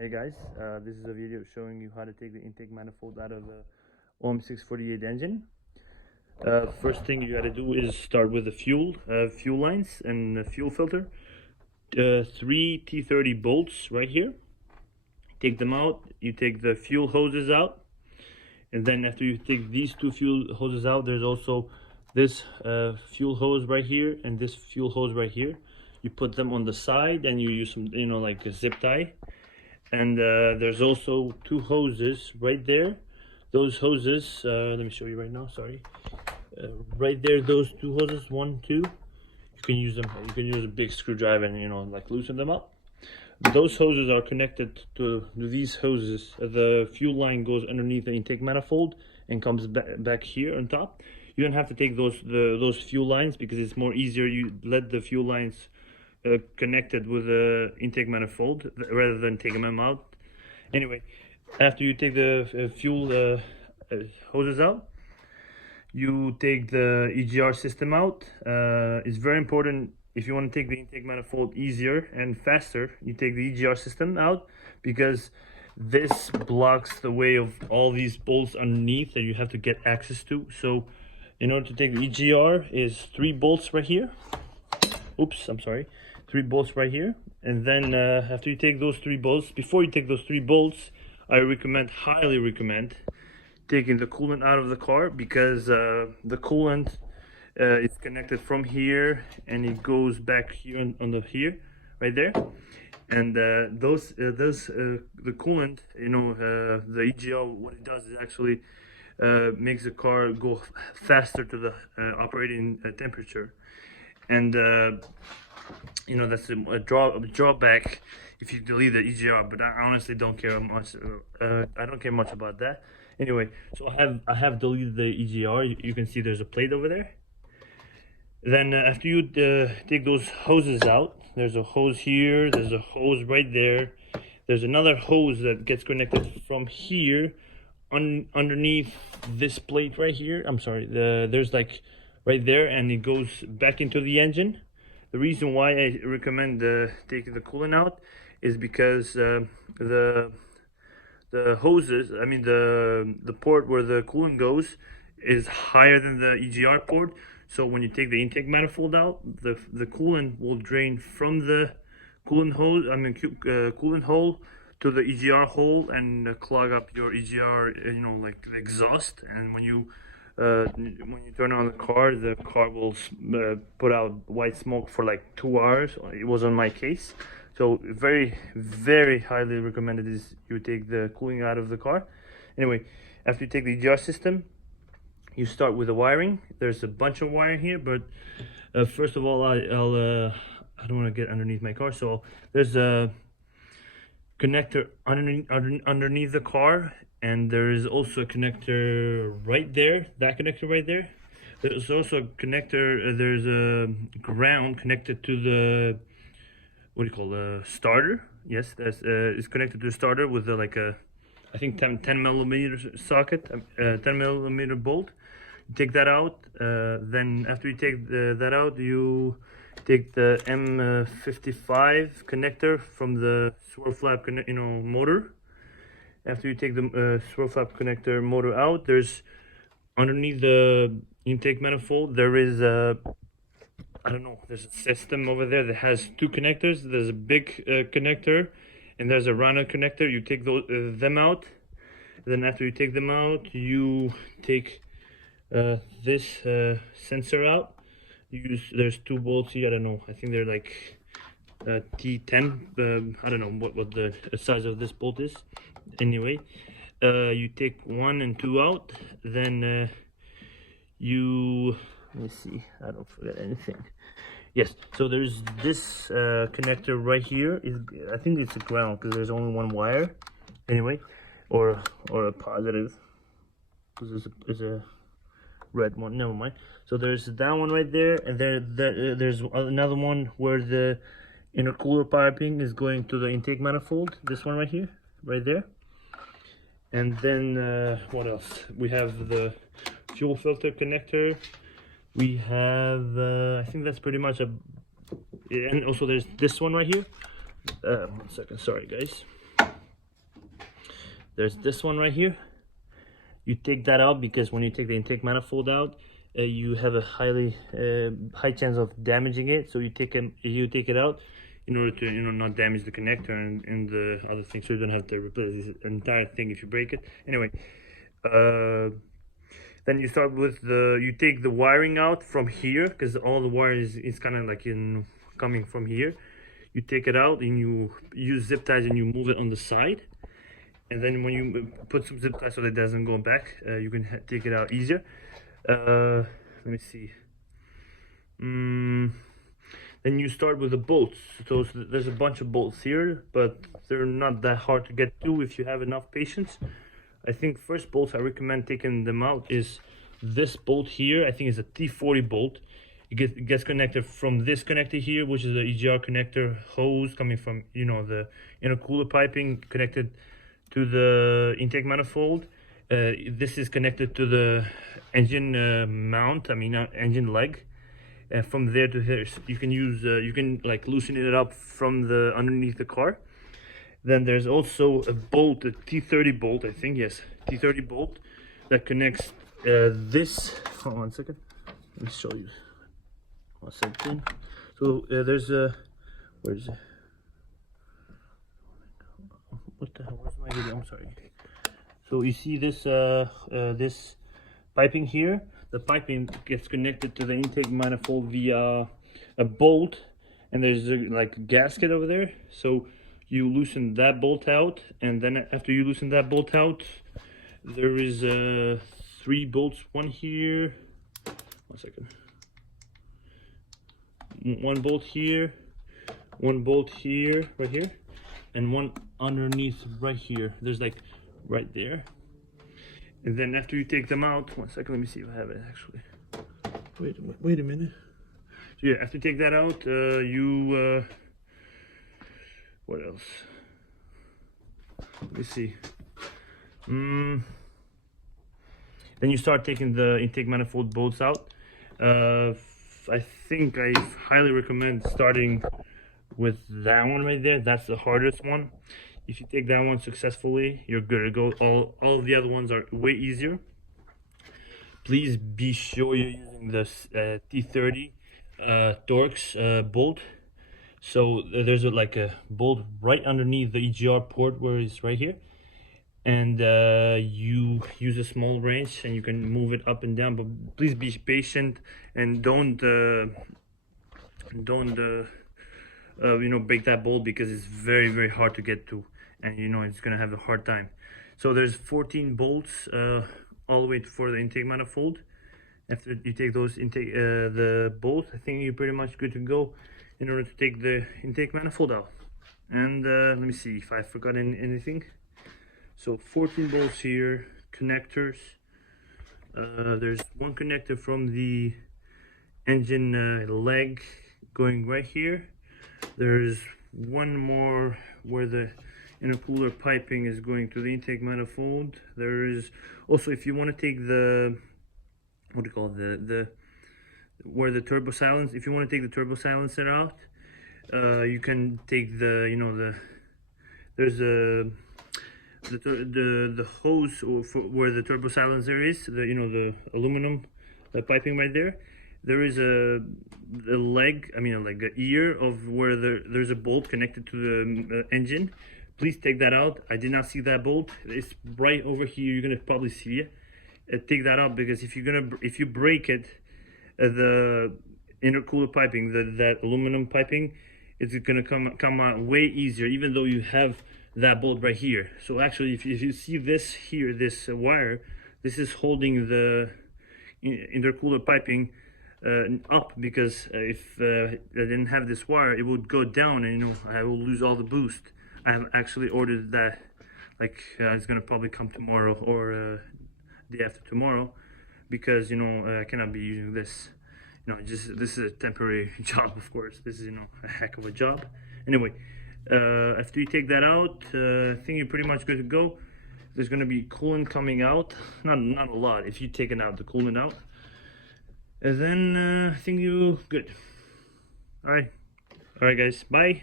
Hey guys, this is a video showing you how to take the intake manifold out of the Om648 engine. First thing you got to do is start with the fuel lines and the fuel filter. 3 T30 bolts right here. Take them out. You take the fuel hoses out, and then after you take these two fuel hoses out, there's also this fuel hose right here and this fuel hose right here. You put them on the side and you use some, like a zip tie. And there's also two hoses right there. Those hoses, let me show you right now, sorry. Right there, those two hoses, 1, 2. You can use them, you can use a big screwdriver and like loosen them up. Those hoses are connected to these hoses. The fuel line goes underneath the intake manifold and comes back here on top. You don't have to take those fuel lines because it's more easier. You let the fuel lines connected with the intake manifold rather than taking them out. Anyway, after you take the fuel hoses out, you take the EGR system out. It's very important if you want to take the intake manifold easier and faster. You take the EGR system out because this blocks the way of all these bolts underneath that you have to get access to. So in order to take the EGR is 3 bolts right here. Oops, I'm sorry. 3 bolts right here, and then after you take those 3 bolts, before you take those 3 bolts, I highly recommend taking the coolant out of the car, because the coolant is connected from here and it goes back here here right there, and the coolant, the EGR, what it does is actually makes the car go faster to the operating temperature. And that's a drawback if you delete the EGR, but I honestly don't care much. I don't care much about that. Anyway, so I have deleted the EGR. You can see there's a plate over there. Then after you take those hoses out, there's a hose here, there's a hose right there, there's another hose that gets connected from here underneath this plate right here. I'm sorry, there's like right there, and it goes back into the engine. The reason why I recommend taking the coolant out is because the hoses, I mean the port where the coolant goes is higher than the EGR port. So when you take the intake manifold out, the coolant will drain from the coolant hose, coolant hole to the EGR hole and clog up your EGR, like the exhaust. And when you turn on the car will put out white smoke for like 2 hours. It was on my case. So very, very highly recommended is you take the cooling out of the car. Anyway, after you take the EGR system, you start with the wiring. There's a bunch of wire here, but first of all, I don't want to get underneath my car. So there's a connector underneath the car, and there is also a connector right there, that connector right there. There's also a connector, there's a ground connected to the, what do you call, the starter. Yes, that's is connected to the starter with like a, I think 10 millimeter socket, 10 millimeter bolt. You take that out. Then after you take that out, you take the M55 connector from the swirl flap motor. After you take the swirl flap connector motor out, there's underneath the intake manifold, there is a, there's a system over there that has 2 connectors. There's a big connector and there's a rounded connector. You take them out. Then after you take them out, you take this sensor out. There's 2 bolts here. I don't know, I think they're like T10. I don't know what the size of this bolt is. Anyway, you take 1 and 2 out. Then let me see, I don't forget anything. Yes, so there's this connector right here. I think it's a ground because there's only 1 wire. Anyway, or a positive, because there's a red one. Never mind. So there's that one right there, and there's another one where the intercooler piping is going to the intake manifold. This one right here, right there. And then what else? We have the fuel filter connector. We have I think that's pretty much and also there's this one right here. 1 second, sorry guys. There's this one right here. You take that out because when you take the intake manifold out, you have a high chance of damaging it. So you take it out in order to not damage the connector and the other thing, so you don't have to replace this entire thing if you break it. Anyway, then you start with you take the wiring out from here, because all the wire is kind of like coming from here. You take it out and you use zip ties and you move it on the side. And then when you put some zip ties so that it doesn't go back, you can take it out easier. Let me see. Then you start with the bolts. So there's a bunch of bolts here, but they're not that hard to get to if you have enough patience. I think first bolts I recommend taking them out is this bolt here. I think it's a T40 bolt. It gets connected from this connector here, which is the EGR connector hose coming from the intercooler piping, connected to the intake manifold. This is connected to the engine mount, engine leg. From there to here, you can like loosen it up from the underneath the car. Then there's also a bolt, a T30 bolt, I think, yes, T30 bolt that connects this. Hold on 1 second, let me show you. 1 second. So there's a, where is it? What the hell? Where's my video? I'm sorry. So you see this this piping here. The piping gets connected to the intake manifold via a bolt, and there's like a gasket over there. So you loosen that bolt out, and then after you loosen that bolt out, there is 3 bolts. One here. 1 second. 1 bolt here. 1 bolt here, right here, and 1 underneath right here. There's like right there. And then after you take them out, 1 second, let me see if I have it actually. Wait a minute. So yeah, after you take that out, what else? Let me see. Then you start taking the intake manifold bolts out. I think I highly recommend starting with that one right there. That's the hardest one. If you take that one successfully, you're good to go. All of the other ones are way easier. Please be sure you're using this T30 torx bolt. So there's like a bolt right underneath the EGR port where it's right here, and you use a small wrench and you can move it up and down. But please be patient and don't break that bolt, because it's very hard to get to, and it's gonna have a hard time. So there's 14 bolts all the way for the intake manifold. After you take those the bolts, I think you're pretty much good to go in order to take the intake manifold out. And let me see if I forgot anything. So 14 bolts here, connectors. There's 1 connector from the engine leg going right here. There's 1 more where the intercooler piping is going to the intake manifold. There is also, if you want to take the, what do you call it, where the turbo silence, if you want to take the turbo silencer out, you can take the there's the hose for where the turbo silencer is, the aluminum piping right there. There is a leg, like an ear of where there's a bolt connected to the engine. Please take that out. I did not see that bolt. It's right over here. You're gonna probably see it. Take that out, because if you break it, the intercooler piping, that aluminum piping, it's gonna come out way easier, even though you have that bolt right here. So actually, if you see this here, this wire, this is holding the intercooler piping up, because if I didn't have this wire, it would go down, and I will lose all the boost. I have actually ordered that, like it's gonna probably come tomorrow or day after tomorrow, because I cannot be using this. This is a temporary job, of course. This is a heck of a job. Anyway, after you take that out, I think you're pretty much good to go. There's gonna be coolant coming out, not a lot. If you taken out the coolant out, and then I think you're good. All right, guys, bye.